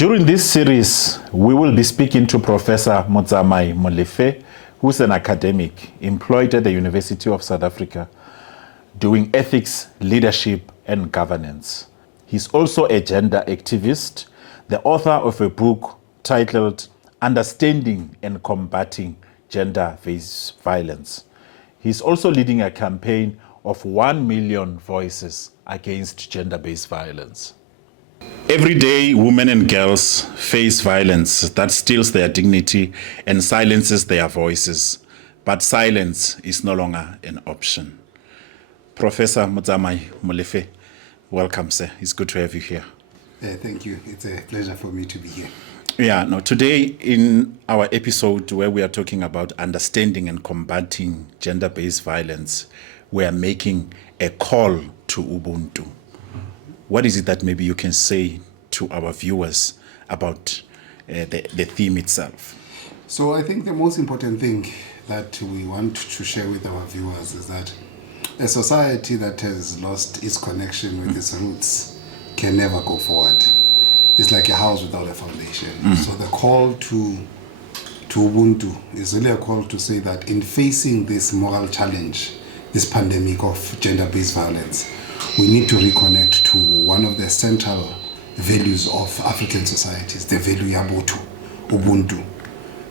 During this series, we will be speaking to Professor Motsamai Molefe, who's an academic employed at the University of South Africa, doing ethics, leadership, and governance. He's also a gender activist, the author of a book titled Understanding and Combating Gender-Based Violence. He's also leading a campaign of 1 million voices against gender-based violence. Every day, women and girls face violence that steals their dignity and silences their voices. But silence is no longer an option. Professor Motsamai Molefe, welcome, sir. It's good to have you here. Thank you. It's a pleasure for me to be here. Yeah, no, today in our episode where we are talking about understanding and combating gender-based violence, we are making a call to Ubuntu. What is it that maybe you can say to our viewers about the theme itself? So I think the most important thing that we want to share with our viewers is that a society that has lost its connection with its roots can never go forward. It's like a house without a foundation. So the call to Ubuntu is really a call to say that in facing this moral challenge, this pandemic of gender-based violence, we need to reconnect to one of the central values of African societies, the value Yabutu, Ubuntu.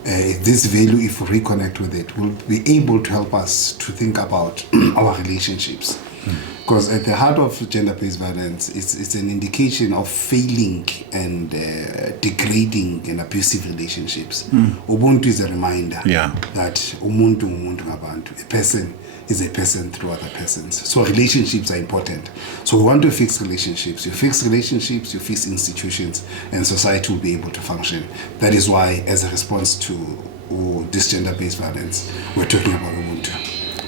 This value, if we reconnect with it, will be able to help us to think about our relationships. Because at the heart of gender-based violence, it's an indication of failing and degrading and abusive relationships. Ubuntu is a reminder that umuntu ngabantu, a person is a person through other persons. So relationships are important. So we want to fix relationships. You fix relationships, you fix institutions, and society will be able to function. That is why, as a response to this gender-based violence, we're talking about Ubuntu.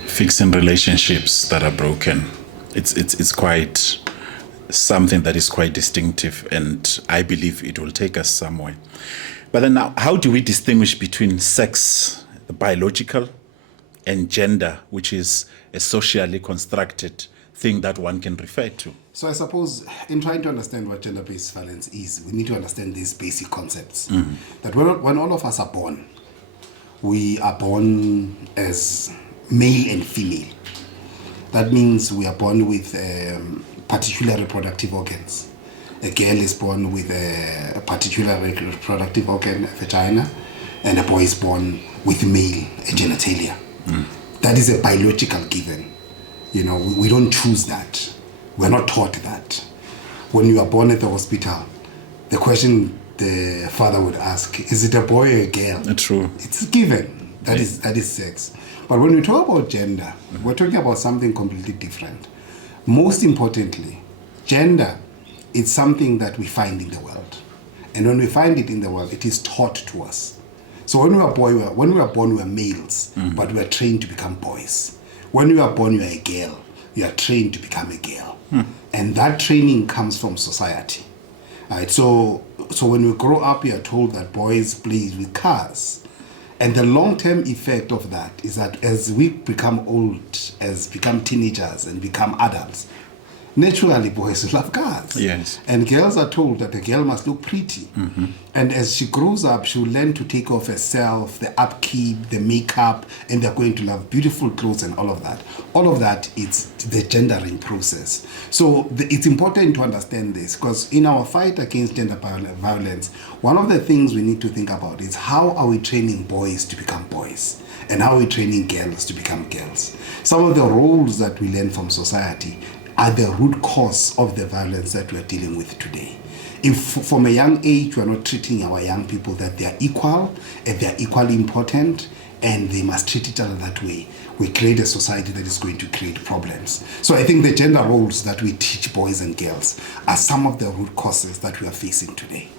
Fixing relationships that are broken. It's quite something that is quite distinctive, and I believe it will take us somewhere. But then now, how do we distinguish between sex, the biological, and gender, which is a socially constructed thing that one can refer to? So I suppose in trying to understand what gender-based violence is, we need to understand these basic concepts. That when all of us are born, we are born as male and female. That means we are born with particular reproductive organs. A girl is born with a particular reproductive organ, a vagina, and a boy is born with male genitalia. That is a biological given. You know, we don't choose that. We're not taught that. When you are born at the hospital, the question the father would ask, is it a boy or a girl? True. It's given. That is sex. But when we talk about gender, we're talking about something completely different. Most importantly, gender is something that we find in the world. And when we find it in the world, it is taught to us. So when we are born, we are males, but we are trained to become boys. When we are born, you are a girl. You are trained to become a girl. And that training comes from society. Right? So when we grow up, we are told that boys play with cars. And the long-term effect of that is that as we become old, as become teenagers and become adults, naturally boys love cars. Yes. And girls are told that the girl must look pretty. And as she grows up, she will learn to take off herself, the upkeep, the makeup, and they're going to love beautiful clothes and all of that. All of that is the gendering process. So it's important to understand this, because in our fight against gender violence, one of the things we need to think about is how are we training boys to become boys? And how are we training girls to become girls? Some of the roles that we learn from society are the root cause of the violence that we're dealing with today. If from a young age we're not treating our young people that they're equal and they're equally important and they must treat each other that way, we create a society that is going to create problems. So I think the gender roles that we teach boys and girls are some of the root causes that we are facing today.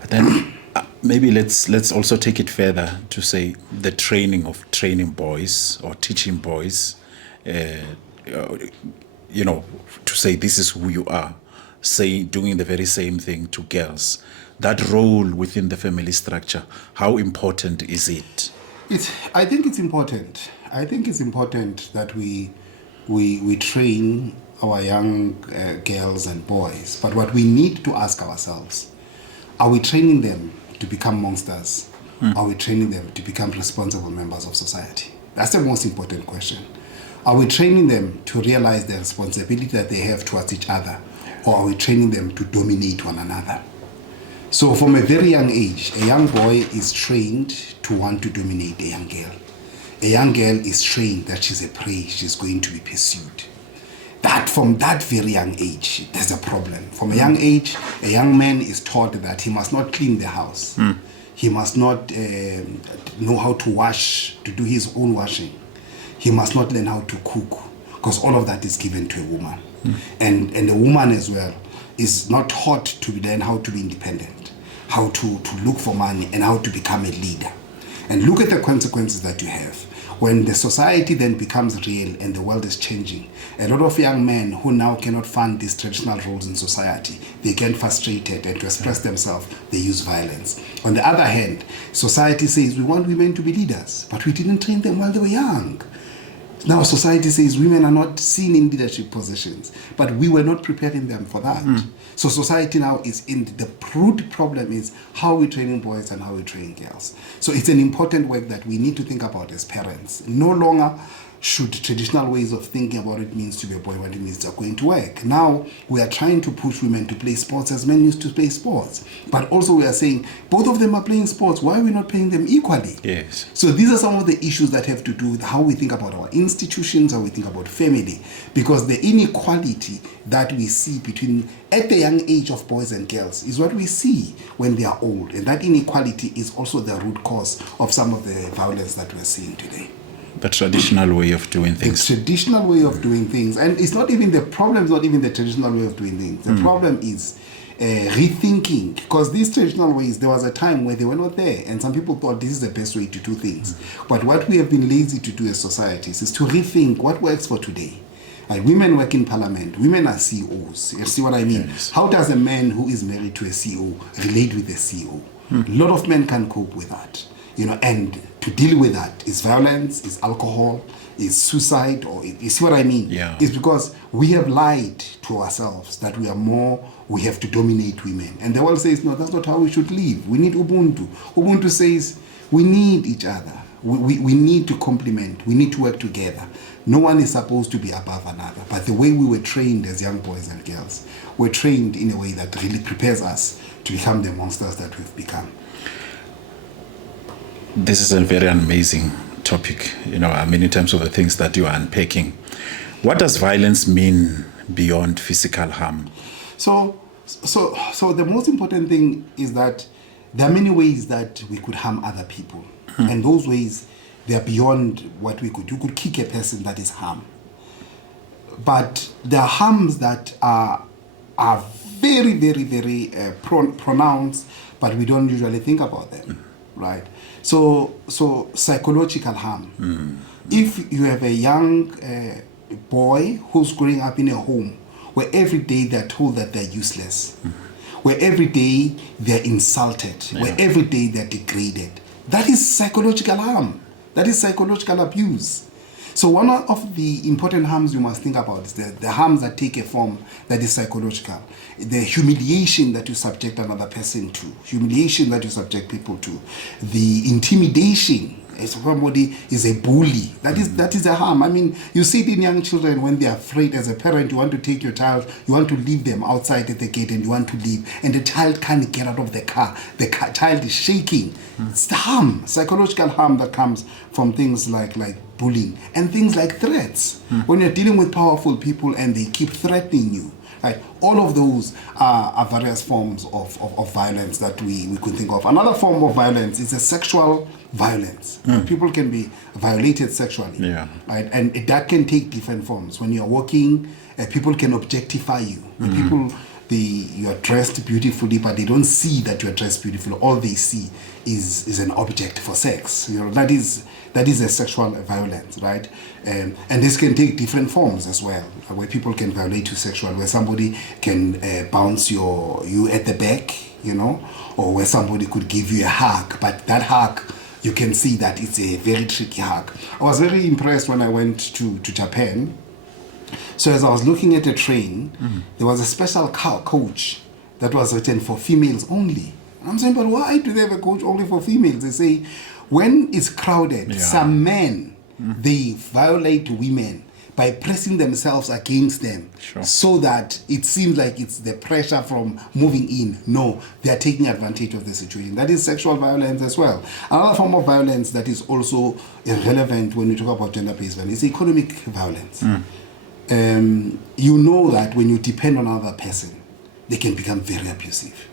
But then maybe let's also take it further to say the training boys or teaching boys, to say this is who you are, say doing the very same thing to girls. That role within the family structure, how important is it? I think it's important. I think it's important that we train our young girls and boys. But what we need to ask ourselves, Are we training them to become monsters? Are we training them to become responsible members of society? That's the most important question. Are we training them to realize the responsibility that they have towards each other? Or are we training them to dominate one another? So from a very young age, a young boy is trained to want to dominate a young girl. A young girl is trained that she's a prey, she's going to be pursued. That from that very young age, there's a problem. From a young age, a young man is taught that he must not clean the house. He must not know how to wash, to do his own washing. He must not learn how to cook, because all of that is given to a woman. And a woman as well is not taught to learn how to be independent, how to look for money, and how to become a leader. And look at the consequences that you have. When the society then becomes real and the world is changing, a lot of young men who now cannot fund these traditional roles in society, they get frustrated, and to express themselves, they use violence. On the other hand, society says we want women to be leaders, but we didn't train them while they were young. Now society says women are not seen in leadership positions, but we were not preparing them for that. So society now is in the root problem is how we're training boys and how we're training girls. So it's an important work that we need to think about as parents. No longer should traditional ways of thinking about it means to be a boy, what it means to going to work. Now we are trying to push women to play sports as men used to play sports. But also we are saying both of them are playing sports. Why are we not playing them equally? Yes. So these are some of the issues that have to do with how we think about our institutions, how we think about family. Because the inequality that we see between at the young age of boys and girls is what we see when they are old. And that inequality is also the root cause of some of the violence that we're seeing today. The traditional way of doing things. The traditional way of doing things. And it's not even the problem, is not even the traditional way of doing things. The problem is rethinking. Because these traditional ways, there was a time where they were not there. And some people thought this is the best way to do things. But what we have been lazy to do as societies is to rethink what works for today. Like women work in parliament. Women are CEOs. You see what I mean? Yes. How does a man who is married to a CEO relate with a CEO? A lot of men can cope with that. You know, and to deal with that is violence, is alcohol, is suicide, or you see what I mean? Yeah. It's because we have lied to ourselves that we have to dominate women. And the world says, no, that's not how we should live. We need Ubuntu. Ubuntu says we need each other. We need to complement. We need to work together. No one is supposed to be above another. But the way we were trained as young boys and girls, we're trained in a way that really prepares us to become the monsters that we've become. This is a very amazing topic, in terms of the things that you are unpacking. What does violence mean beyond physical harm? So the most important thing is that there are many ways that we could harm other people. And those ways, they are beyond what we could do. You could kick a person, that is harm. But there are harms that are very, very, very pronounced, but we don't usually think about them, right? So psychological harm. If you have a young boy who's growing up in a home where every day they're told that they're useless, where every day they're insulted, where every day they're degraded, that is psychological harm. That is psychological abuse. So one of the important harms you must think about is the harms that take a form that is psychological. The humiliation that you subject another person to, humiliation that you subject people to, the intimidation. If somebody is a bully, that is a harm. I mean, you see it in young children when they are afraid. As a parent, you want to take your child, you want to leave them outside at the gate and you want to leave, and the child can't get out of the car. The child is shaking. It's the harm, psychological harm that comes from things like bullying and things like threats. When you're dealing with powerful people and they keep threatening you, right? All of those are various forms of violence that we could think of. Another form of violence is a sexual violence. People can be violated sexually, right? And that can take different forms. When you're walking, people can objectify you. You are dressed beautifully, but they don't see that you are dressed beautifully. All they see is an object for sex. That is a sexual violence, right? And this can take different forms as well, where people can violate you sexually, where somebody can bounce you at the back, or where somebody could give you a hug, but that hug, you can see that it's a very tricky hug. I was very impressed when I went to Japan. So as I was looking at a train, there was a special coach that was written for females only. I'm saying, but why do they have a coach only for females? They say, when it's crowded, some men, they violate women by pressing themselves against them, so that it seems like it's the pressure from moving in. No, they are taking advantage of the situation. That is sexual violence as well. Another form of violence that is also irrelevant when we talk about gender-based violence is economic violence. You know that when you depend on another person, they can become very abusive.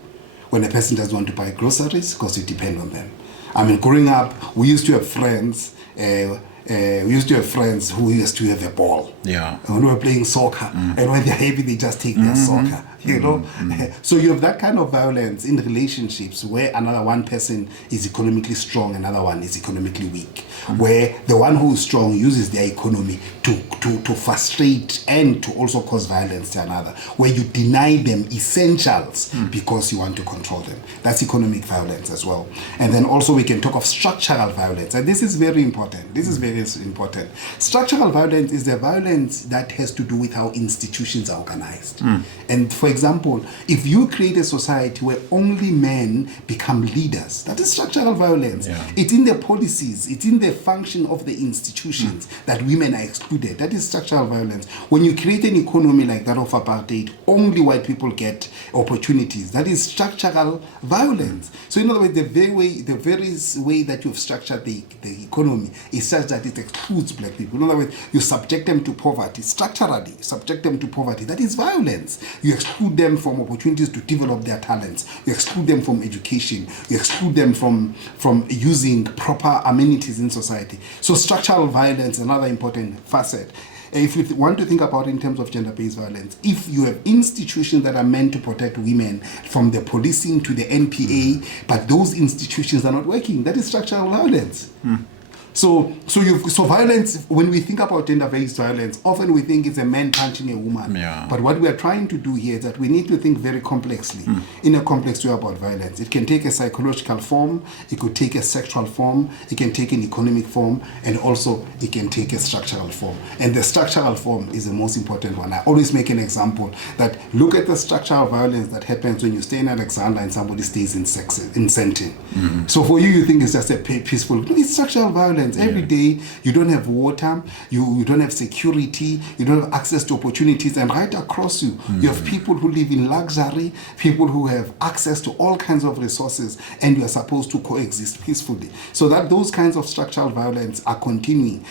When a person doesn't want to buy groceries because you depend on them. I mean, growing up, we used to have friends. We used to have friends who used to have a ball. Yeah. When we were playing soccer, and when they're happy, they just take their soccer. You know, so you have that kind of violence in relationships where another one person is economically strong, another one is economically weak. Where the one who is strong uses their economy to frustrate and to also cause violence to another. Where you deny them essentials because you want to control them. That's economic violence as well. And then also we can talk of structural violence, and this is very important. This is very important. Structural violence is the violence that has to do with how institutions are organized. And for example, if you create a society where only men become leaders, that is structural violence. It's in the policies, it's in the function of the institutions that women are excluded. That is structural violence. When you create an economy like that of apartheid, only white people get opportunities. That is structural violence. So in other words, the very way that you've structured the economy is such that it excludes black people. In other words, you subject them to poverty, structurally subject them to poverty. That is violence. You exclude them from opportunities to develop their talents. You exclude them from education. You exclude them from using proper amenities in society. So structural violence is another important facet. If you want to think about it in terms of gender-based violence, if you have institutions that are meant to protect women, from the policing to the NPA, but those institutions are not working, that is structural violence. So violence, when we think about gender-based violence, often we think it's a man punching a woman. But what we are trying to do here is that we need to think very complexly, in a complex way about violence. It can take a psychological form, it could take a sexual form, it can take an economic form, and also it can take a structural form. And the structural form is the most important one. I always make an example that look at the structural violence that happens when you stay in Alexandra and somebody stays in Sentin. So for you think it's just a peaceful, no, it's structural violence. Every day you don't have water, you don't have security, you don't have access to opportunities, and right across you, you have people who live in luxury, people who have access to all kinds of resources, and you are supposed to coexist peacefully. So that those kinds of structural violence are continuing.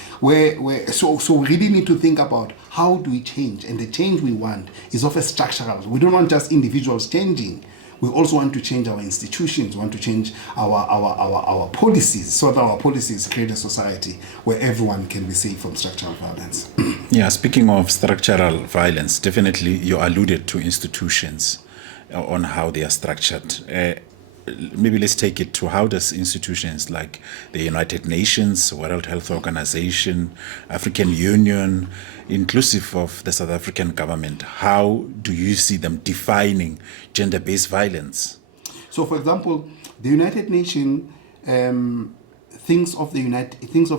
So we really need to think about how do we change, and the change we want is of a structural. We don't want just individuals changing. We also want to change our institutions, want to change our policies, so that our policies create a society where everyone can be safe from structural violence. Yeah, speaking of structural violence, definitely you alluded to institutions on how they are structured. Maybe let's take it to how does institutions like the United Nations, World Health Organization, African Union, inclusive of the South African government, how do you see them defining gender-based violence? So, for example, the United Nations thinks of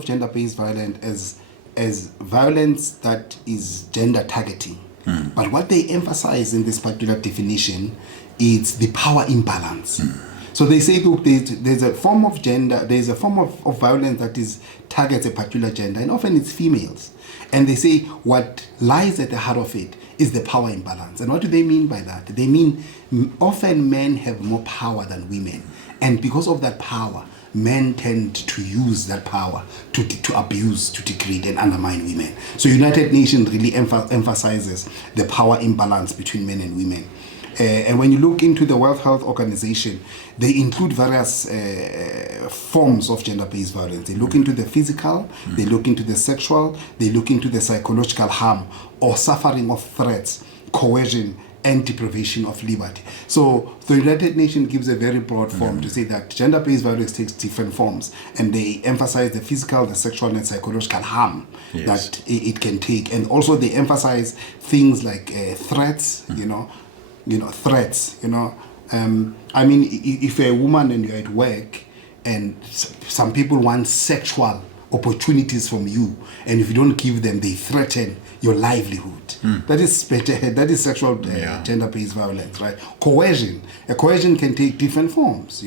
gender-based violence as violence that is gender targeting. But what they emphasize in this particular definition is the power imbalance. So they say, look, there's a form of gender, there's a form of violence that targets a particular gender, and often it's females. And they say what lies at the heart of it is the power imbalance. And what do they mean by that? They mean often men have more power than women. And because of that power, men tend to use that power to abuse, to degrade and undermine women. So United Nations really emphasizes the power imbalance between men and women. And when you look into the World Health Organization, they include various forms of gender-based violence. They look into the physical, they look into the sexual, they look into the psychological harm or suffering of threats, coercion, and deprivation of liberty. So the United Nations gives a very broad form to say that gender-based violence takes different forms, and they emphasize the physical, the sexual, and psychological harm that it can take. And also they emphasize things like threats, threats, I mean, if you're a woman and you're at work and some people want sexual opportunities from you, and if you don't give them, they threaten your livelihood. That is sexual gender-based violence, right? Coercion. Coercion can take different forms,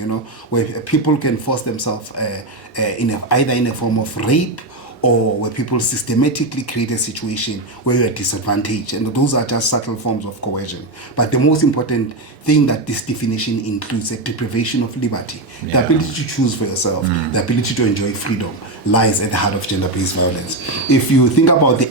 where people can force themselves either in a form of rape, or where people systematically create a situation where you're at disadvantage. And those are just subtle forms of coercion. But the most important thing that this definition includes, a deprivation of liberty. The ability to choose for yourself, the ability to enjoy freedom, lies at the heart of gender-based violence. If you think about the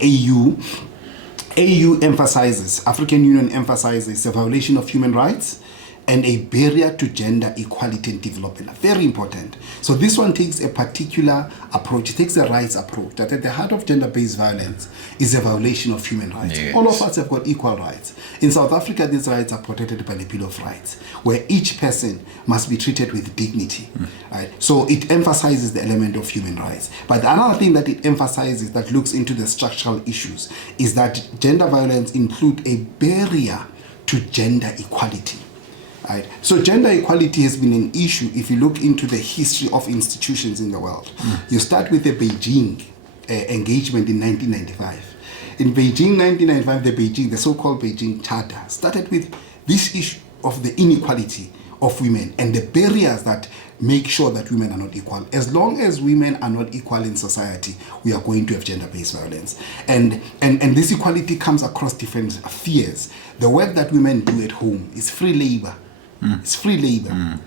AU emphasizes, African Union emphasizes a violation of human rights and a barrier to gender equality and development. Very important. So this one takes a particular approach. It takes a rights approach, that at the heart of gender-based violence is a violation of human rights. Yes. All of us have got equal rights. In South Africa, these rights are protected by the Bill of Rights, where each person must be treated with dignity. Right? So it emphasizes the element of human rights. But another thing that it emphasizes that looks into the structural issues is that gender violence includes a barrier to gender equality. Right. So gender equality has been an issue if you look into the history of institutions in the world. You start with the Beijing engagement in 1995. In Beijing 1995, the so-called Beijing Charter started with this issue of the inequality of women and the barriers that make sure that women are not equal. As long as women are not equal in society, we are going to have gender-based violence. And this equality comes across different spheres. The work that women do at home is free labor. It's free labor.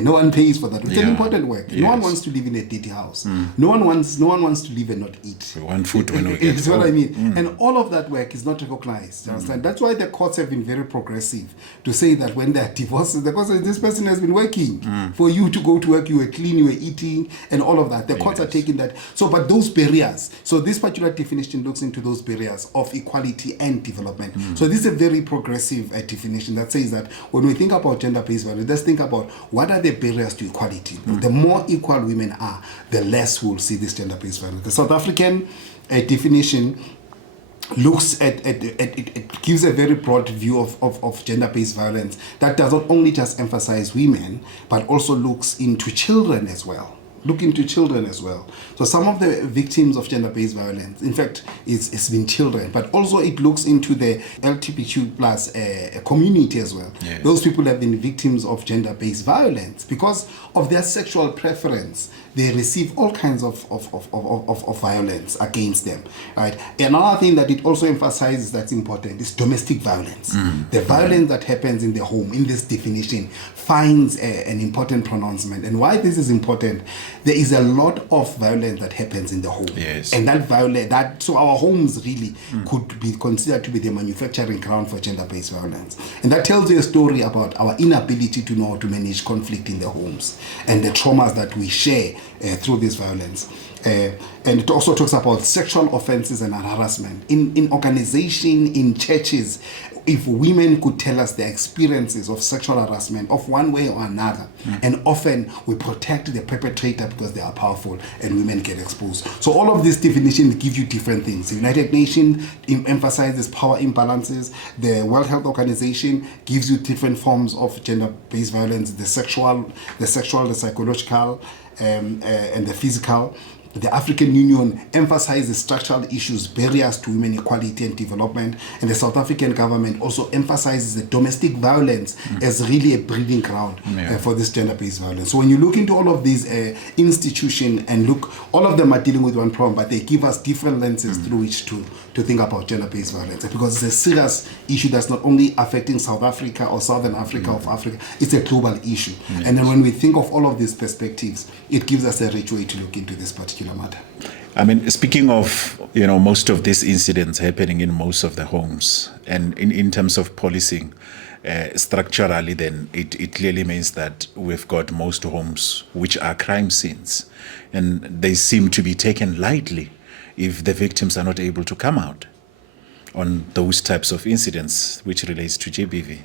No one pays for that. It's an important work. No one wants to live in a dirty house. No one wants to live and not eat. We want food when we get It's what I mean. And all of that work is not recognized. You understand? That's why the courts have been very progressive to say that when there are divorces, because this person has been working for you to go to work, you were clean, you were eating, and all of that. The courts are taking that. So, but those barriers. So this particular definition looks into those barriers of equality and development. So this is a very progressive definition that says that when we think about gender-based violence, let's think about what are the barriers to equality. The more equal women are, the less we'll see this gender-based violence. The South African definition looks at it gives a very broad view of gender-based violence that does not only just emphasize women, but also looks into children as well. So some of the victims of gender-based violence, in fact, it's been children, but also it looks into the LGBTQ plus community as well. Yes. Those people have been victims of gender-based violence because of their sexual preference. They receive all kinds of violence against them. Right. Another thing that it also emphasizes that's important is domestic violence. The violence that happens in the home, in this definition, finds an important pronouncement. And why this is important, there is a lot of violence that happens in the home. Yes. And that violence, so our homes really could be considered to be the manufacturing ground for gender-based violence. And that tells you a story about our inability to know how to manage conflict in the homes and the traumas that we share through this violence. And it also talks about sexual offenses and harassment. In organization, in churches, if women could tell us their experiences of sexual harassment of one way or another, and often we protect the perpetrator because they are powerful and women get exposed. So all of these definitions give you different things. The United Nations emphasizes power imbalances. The World Health Organization gives you different forms of gender-based violence, the sexual, the psychological, and the physical. The African Union emphasizes structural issues, barriers to women equality and development, and the South African government also emphasizes the domestic violence as really a breeding ground for this gender-based violence. So when you look into all of these institutions and look, all of them are dealing with one problem, but they give us different lenses through which to think about gender-based violence, because it's a serious issue that's not only affecting South Africa or Southern Africa or Africa, it's a global issue. And then when we think of all of these perspectives, it gives us a rich way to look into this particular matter. I mean, speaking of, most of these incidents happening in most of the homes, and in terms of policing, structurally, then it clearly means that we've got most homes which are crime scenes, and they seem to be taken lightly if the victims are not able to come out on those types of incidents, which relates to GBV.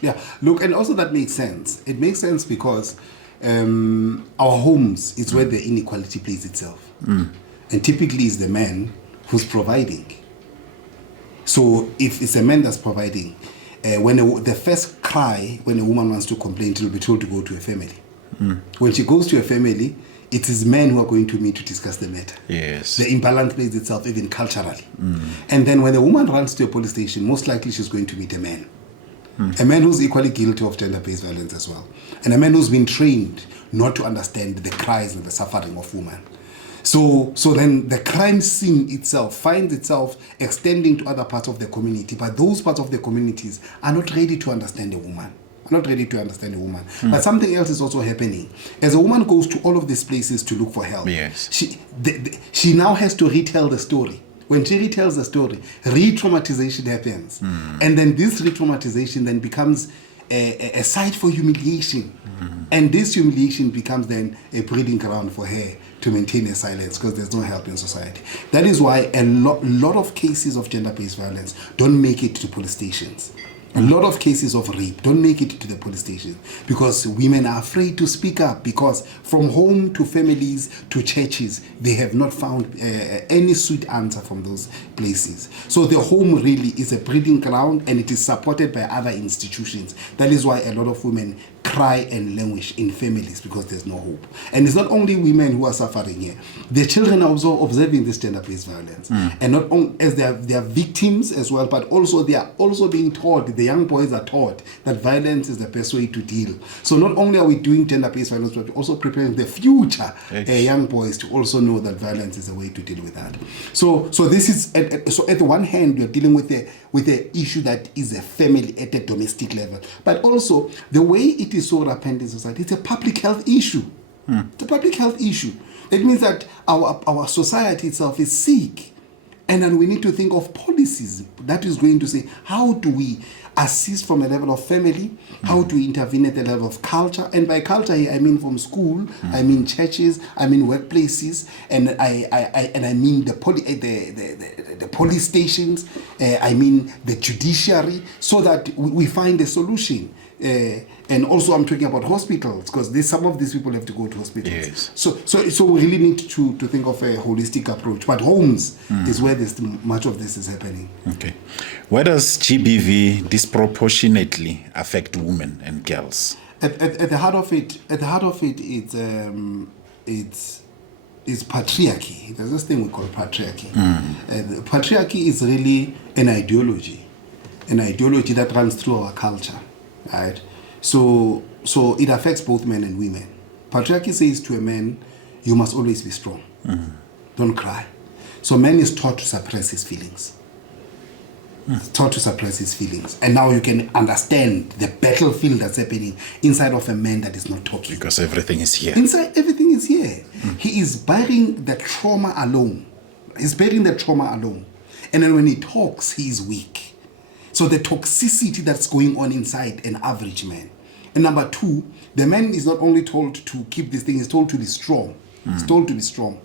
Yeah, look, and also that makes sense. It makes sense because our homes is where the inequality plays itself. And typically it's the man who's providing. So if it's a man that's providing, the first cry when a woman wants to complain, she'll be told to go to a family. When she goes to a family, it is men who are going to meet to discuss the matter. Yes. The imbalance plays itself even culturally. And then when a woman runs to a police station, most likely she's going to meet a man. A man who's equally guilty of gender-based violence as well. And a man who's been trained not to understand the cries and the suffering of women. So then the crime scene itself finds itself extending to other parts of the community, but those parts of the communities are not ready to understand a woman. But something else is also happening. As a woman goes to all of these places to look for help, yes, she now has to retell the story. When she retells the story, re-traumatization happens. And then this re-traumatization then becomes a site for humiliation. And this humiliation becomes then a breeding ground for her to maintain her silence because there's no help in society. That is why a lot of cases of gender-based violence don't make it to police stations. A lot of cases of rape don't make it to the police station because women are afraid to speak up, because from home to families to churches, they have not found any sweet answer from those places. So the home really is a breeding ground, and it is supported by other institutions. That is why a lot of women cry and languish in families because there's no hope. And it's not only women who are suffering here. The children are also observing this gender-based violence. And not only as they are victims as well, but also they are also being taught, the young boys are taught that violence is the best way to deal. So not only are we doing gender-based violence, but we're also preparing the future young boys to also know that violence is a way to deal with that. So this is, so at the one hand, you're dealing with the issue that is a family at a domestic level, but also the way it is so rampant in society, it's a public health issue. It's a public health issue. It means that our society itself is sick. And then we need to think of policies that is going to say, how do we assist from a level of family? How do we intervene at the level of culture? And by culture here, I mean from school, I mean churches, I mean workplaces, and I mean the police stations, I mean the judiciary, so that we find a solution. And also I'm talking about hospitals, because some of these people have to go to hospitals. Yes. So we really need to think of a holistic approach. But homes is where much of this is happening. Okay. Where does GBV disproportionately affect women and girls? At the heart of it, it's patriarchy. There's this thing we call patriarchy. Patriarchy is really an ideology that runs through our culture. Right, so it affects both men and women. Patriarchy says to a man, you must always be strong. Don't cry. So man is taught to suppress his feelings. Taught to suppress his feelings. And now you can understand the battlefield that's happening inside of a man that is not talking. Because everything is here. Inside, everything is here. He is bearing the trauma alone. And then when he talks, he is weak. So the toxicity that's going on inside an average man. And number two, the man is not only told to keep this thing, he's told to be strong. He's told to be strong.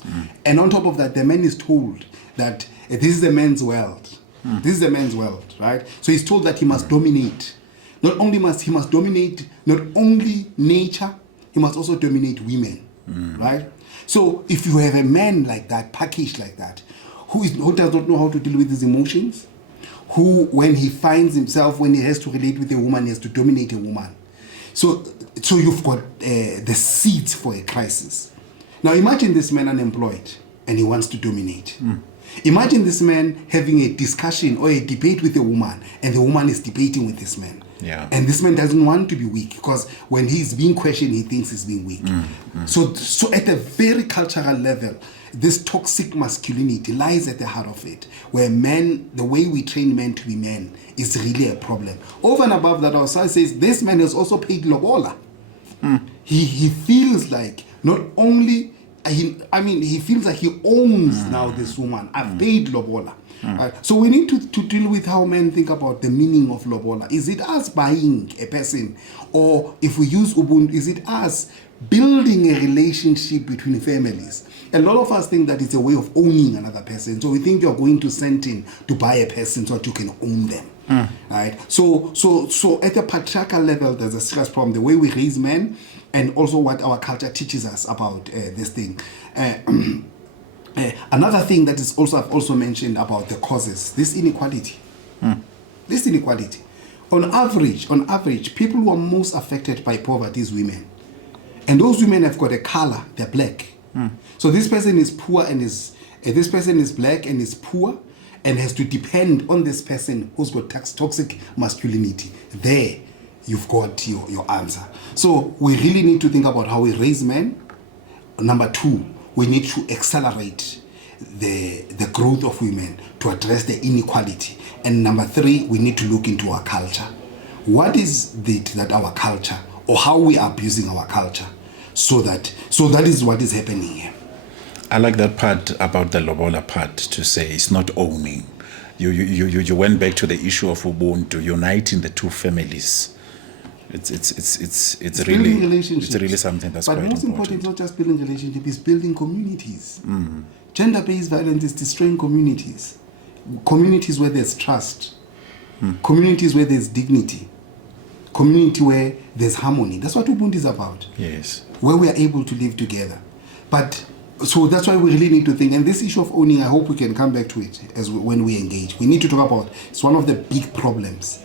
And on top of that, the man is told that this is a man's world. This is a man's world, right? So he's told that he must dominate. Not only must he dominate not only nature, he must also dominate women, right? So if you have a man like that, packaged like that, who does not know how to deal with his emotions, who, when he finds himself, when he has to relate with a woman, he has to dominate a woman. So you've got the seeds for a crisis. Now imagine this man unemployed and he wants to dominate. Imagine this man having a discussion or a debate with a woman, and the woman is debating with this man. Yeah. And this man doesn't want to be weak, because when he's being questioned, he thinks he's being weak. So at a very cultural level, this toxic masculinity lies at the heart of it, where men, the way we train men to be men is really a problem. Over and above that, our side says this man has also paid lobola. He feels like not only, he feels like he owns now this woman. I've paid lobola. Right? So we need to deal with how men think about the meaning of lobola. Is it us buying a person? Or if we use Ubuntu, is it us building a relationship between families? A lot of us think that it's a way of owning another person. So we think you're going to Sentin to buy a person so that you can own them. Right? So at the patriarchal level, there's a serious problem. The way we raise men, and also what our culture teaches us about this thing. Another thing that is also, I've also mentioned about the causes, this inequality. This inequality. On average, people who are most affected by poverty is women. And those women have got a color, they're black. So this person is poor and this person is black and is poor and has to depend on this person who's got toxic masculinity. There, you've got your answer. So we really need to think about how we raise men. Number two, we need to accelerate the growth of women to address the inequality. And number three, we need to look into our culture. What is it that our culture, or how we are abusing our culture, so that is what is happening here. I like that part about the lobola part, to say it's not owning. You went back to the issue of Ubuntu, uniting the two families. It's really relationships. It's really something that's but quite most important. Not just building relationships, it's building communities. Gender-based violence is destroying communities. Communities where there's trust, communities where there's dignity, community where there's harmony. That's what Ubuntu is about. Yes. Where we are able to live together. But so that's why we really need to think. And this issue of owning, I hope we can come back to it when we engage. We need to talk about. It's one of the big problems.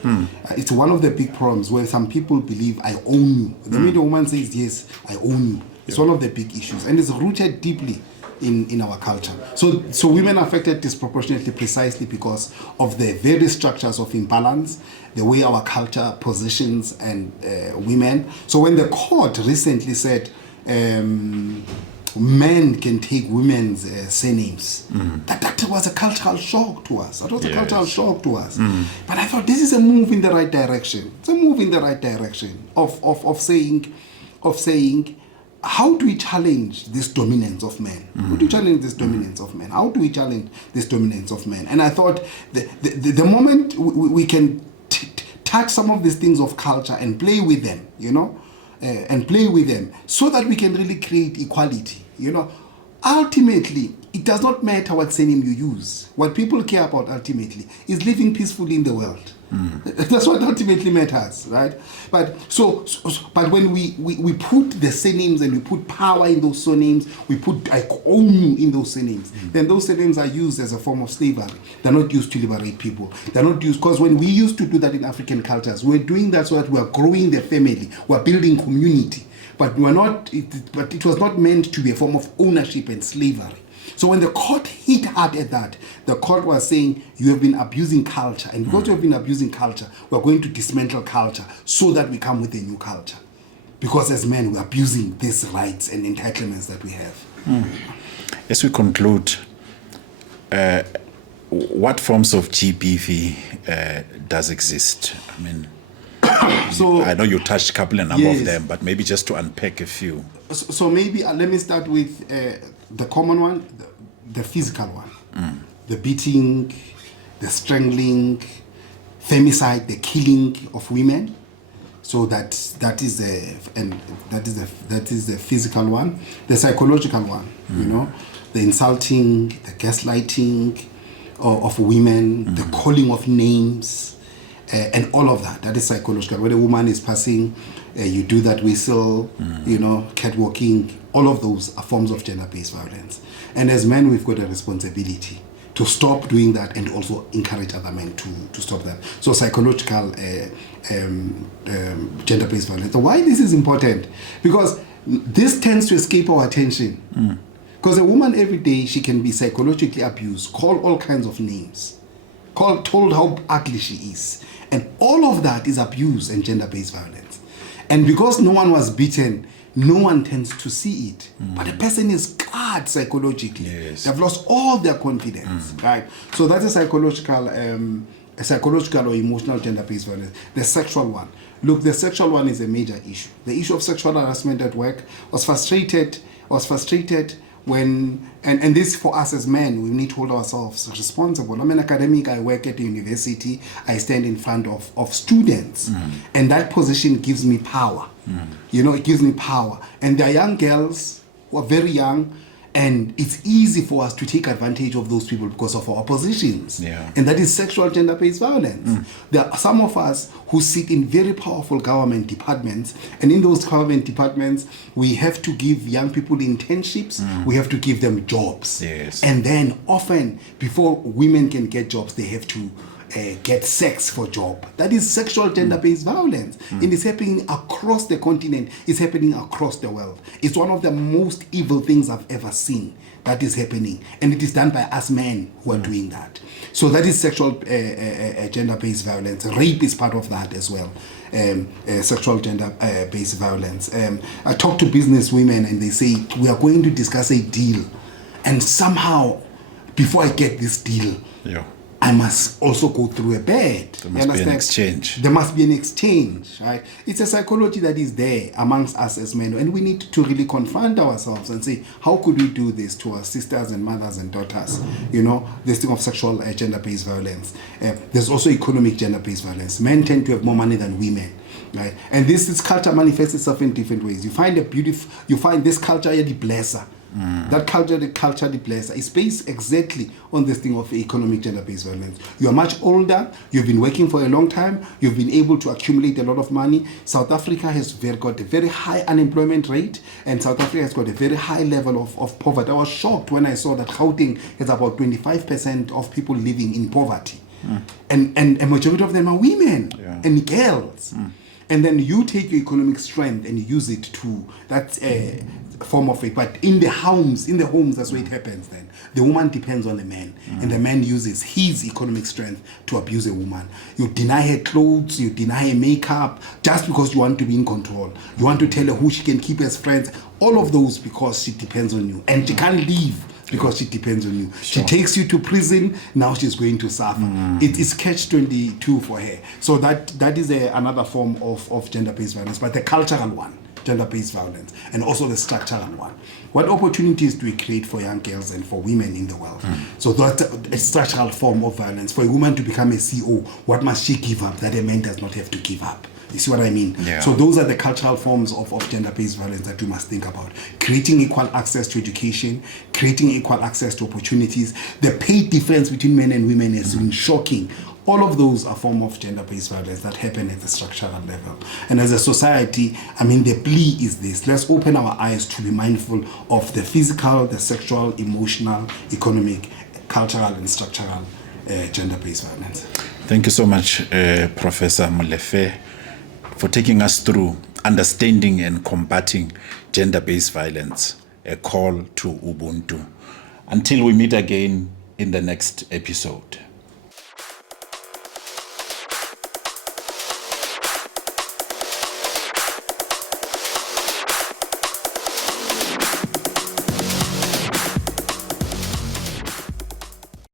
It's one of the big problems where some people believe I own you. The minute a woman says yes, I own you. It's one of the big issues, and it's rooted deeply in our culture. So women are affected disproportionately precisely because of the very structures of imbalance, the way our culture positions and women. So when the court recently said men can take women's surnames, that was a cultural shock to us. That was a cultural shock to us. But I thought this is a move in the right direction. It's a move in the right direction of saying how do we challenge this dominance of men? How do we challenge this dominance of men? How do we challenge this dominance of men? And I thought the moment we can touch some of these things of culture and play with them, and play with them so that we can really create equality, Ultimately, it does not matter what surname you use. What people care about ultimately is living peacefully in the world. That's what ultimately matters, right? But but when we put the surnames and we put power in those surnames, we put I own you in those surnames, then those surnames are used as a form of slavery. They're not used to liberate people. They're not used, because when we used to do that in African cultures, we're doing that so that we're growing the family, we're building community. But it was not meant to be a form of ownership and slavery. So when the court hit hard at that, the court was saying, you have been abusing culture. And because you have been abusing culture, we're going to dismantle culture so that we come with a new culture. Because as men, we're abusing these rights and entitlements that we have. As we conclude, what forms of GBV does exist? I mean, so I know you touched a couple of number of them, but maybe just to unpack a few. So maybe let me start with the common one, the physical one, the beating, the strangling, femicide, the killing of women. So that is the physical one. The psychological one, the insulting, the gaslighting of women, the calling of names. And all of that is psychological. When a woman is passing, you do that whistle, catwalking. All of those are forms of gender-based violence. And as men, we've got a responsibility to stop doing that and also encourage other men to stop that. So psychological gender-based violence. So why this is important? Because this tends to escape our attention. Because a woman every day, she can be psychologically abused, called all kinds of names, told how ugly she is. And all of that is abuse and gender-based violence. And because no one was beaten, no one tends to see it. But the person is scarred psychologically. Yes. They've lost all their confidence, right? So that's a psychological or emotional gender-based violence. The sexual one. Look, the sexual one is a major issue. The issue of sexual harassment at work was frustrated when, and this for us as men, we need to hold ourselves responsible. I'm an academic, I work at the university, I stand in front of students, and that position gives me power. It gives me power. And there are young girls who are very young, and it's easy for us to take advantage of those people because of our positions. Yeah. And that is sexual gender-based violence. There are some of us who sit in very powerful government departments, and in those government departments, we have to give young people internships, we have to give them jobs. Yes. And then often, before women can get jobs, they have to get sex for job. That is sexual gender-based violence. It is happening across the continent. It's happening across the world. It's one of the most evil things I've ever seen that is happening. And it is done by us men who are doing that. So that is sexual gender-based violence. Rape is part of that as well. Sexual gender-based violence. I talk to business women and they say, we are going to discuss a deal. And somehow, before I get this deal, I must also go through a bed. There must be an exchange. There must be an exchange, right? It's a psychology that is there amongst us as men, and we need to really confront ourselves and say, how could we do this to our sisters and mothers and daughters? You know, this thing of sexual gender-based violence. There's also economic gender-based violence. Men tend to have more money than women. Right? And this culture manifests itself in different ways. You find this culture, the blesser. That culture, the blesser, is based exactly on this thing of economic gender-based violence. You are much older, you've been working for a long time, you've been able to accumulate a lot of money. South Africa has got a very high unemployment rate, and South Africa has got a very high level of poverty. I was shocked when I saw that Gauteng has about 25% of people living in poverty. And a majority of them are women and girls. And then you take your economic strength and you use it to that's a form of it. But in the homes, that's where it happens then. The woman depends on the man, and the man uses his economic strength to abuse a woman. You deny her clothes, you deny her makeup, just because you want to be in control. You want to tell her who she can keep as friends. All of those because she depends on you. And she can't leave because she depends on you. She takes you to prison, now she's going to suffer. It is catch-22 for her. So that is another form of gender-based violence, but the cultural one, gender-based violence, and also the structural one. What opportunities do we create for young girls and for women in the world? So that's a structural form of violence. For a woman to become a CEO, what must she give up that a man does not have to give up? You see what I mean? So those are the cultural forms of gender-based violence that we must think about. Creating equal access to education, creating equal access to opportunities. The pay difference between men and women has been shocking. All of those are forms of gender-based violence that happen at the structural level. And as a society, I mean, the plea is this. Let's open our eyes to be mindful of the physical, the sexual, emotional, economic, cultural, and structural gender-based violence. Thank you so much, Professor Molefe, for taking us through understanding and combating gender-based violence, a call to Ubuntu. Until we meet again in the next episode.